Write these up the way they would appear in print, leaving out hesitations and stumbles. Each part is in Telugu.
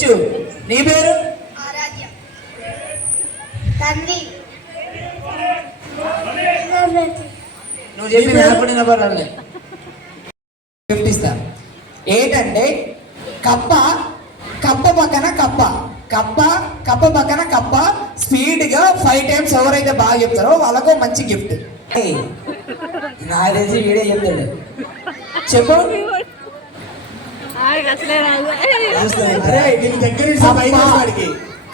ఇచ్చు. నీ పేరు? ఆరాధ్య. తన్వి. నువ్వు చెప్పి వినపడిన పర్వాలే. గిఫ్ట్ ఇస్తా. ఏంటంటే కప్ప, కప్ప పక్కన కప్ప, కప్ప కప్ప పక్కన కప్ప, స్పీడ్ గా 5 times ఎవరైతే బాగా చెప్తారో వాళ్ళకు మంచి గిఫ్ట్. నాకు తెలిసి వీడే చెప్తాడు. చెప్పు.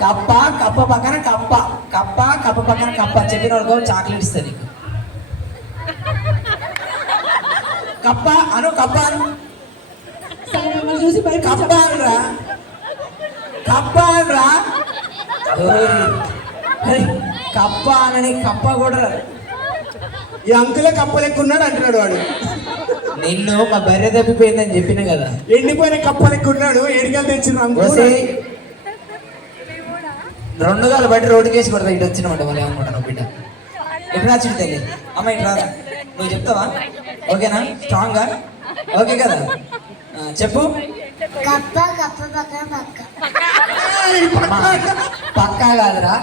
కప్ప కప్ప పక్కన కప్ప, కప్ప కప్ప పక్కన కప్ప చెప్పిన వాళ్ళకు చాక్లెట్ ఇస్తుంది. కప్ప అను, కప్ప అను, కప్ప అనురా, కప్ప అనురా. కప్ప అనని కప్ప కూడా ఈ అంకులే కప్ప లెక్క ఉన్నాడు అంటున్నాడు వాడు. నిన్ను మా బర్రె తప్పిపోయిందని చెప్పిన కదా. ఎండిపోయిన కప్ప లెక్క ఉన్నాడు. ఏడికలు తెచ్చిన రెండు గాలు బట్టి రోడ్డుకి వేసి కొడతా. ఇటు వచ్చినమాట వాళ్ళు ఏమనుకుంటాను బిడ్డ. ఎప్పుడు వచ్చింది తల్లి? అమ్మ ఇటు రాదా? నువ్వు చెప్తావా? ఓకేనా? స్ట్రాంగ్గా ఓకే కదా? చెప్పు. కప్ప కప్ప పక్కన పక్క. పక్కా కాదురా,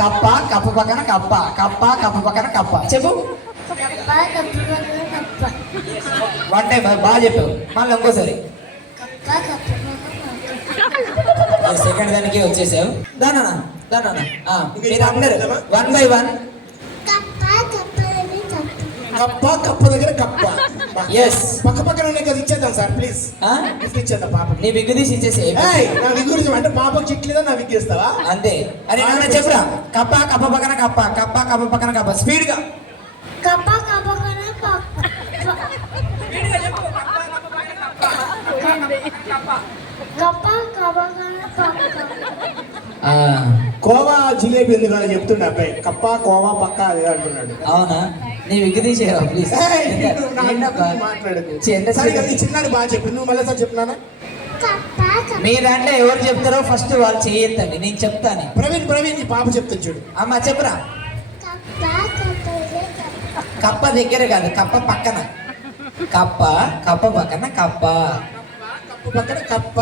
కప్ప కప్ప పక్కన కప్ప, కప్ప కప్ప పక్కన కప్ప. చెప్పు. కప్ప కప్ప పక్కన కప్ప. వన్ టైం బాగా చెప్పావు. మళ్ళీ ఇంకోసారి. కప్ప కప్ప పక్కన. సెకండ్ దానికి వచ్చేసావు. దానా దానా మీరు అందరు 1 by 1. కప్ప కప్ప కప్ప కప్ప దగ్గర కప్ప. ఎస్. పక్క పక్కన ఉన్నాయి కదా, ఇచ్చేద్దాం సార్ ప్లీజ్. ఇచ్చేద్దాం పాపకి. నీ విగ్గు తీసి ఇచ్చేసే. నా విగ్గు అంటే పాపకు చిట్లేదా నా విగ్గు ఇస్తావా? అంతే. అరే నాన్న చెప్పురా. కప్ప కప్ప పక్కన కప్ప, కప్ప కప్ప పక్కన కప్ప. స్పీడ్ గా. కప్ప కప్ప పక్కన కప్ప. కప్ప కప్ప పక్కన కప్ప. కోవా జిలేబీ ఎందుకు అని చెప్తుండే అబ్బాయి. కప్ప కోవా పక్క అదే అంటున్నాడు. అవునా? నీ విగ్గు తీసేవా ప్లీజ్. చిన్నాడు బాగా చెప్పి నువ్వు మళ్ళీ సార్ చెప్తున్నానా? మీ దాంట్లో ఎవరు చెప్తారో ఫస్ట్ వాళ్ళు చేయొద్దండి, నేను చెప్తాను. ప్రవీణ్ ఈ పాప చెప్తాను చూడు. అమ్మ చెప్పురా. కప్ప దగ్గర కాదు, కప్ప పక్కన. కప్ప కప్ప పక్కన కప్ప, కప్ప పక్కన కప్ప.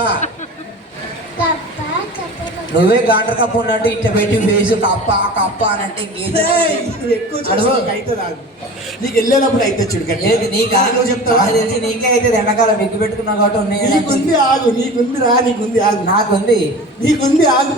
నువ్వే గాంటర్ కప్ప ఉన్నట్టు ఇట్లా పెట్టి ఫేస్ కప్ప కప్ప అని అంటే నీకు వెళ్ళేటప్పుడు అయితే చూడు. ఏది నీకా? నువ్వు చెప్తావా? తెలిసి నీకే అయితే ఎండాకాలం విగ్గు పెట్టుకున్నావు కాబట్టి నీకుంది ఆగు, నీకుంది రా, నీకుంది ఆగు, నాకుంది, నీకుంది ఆగు.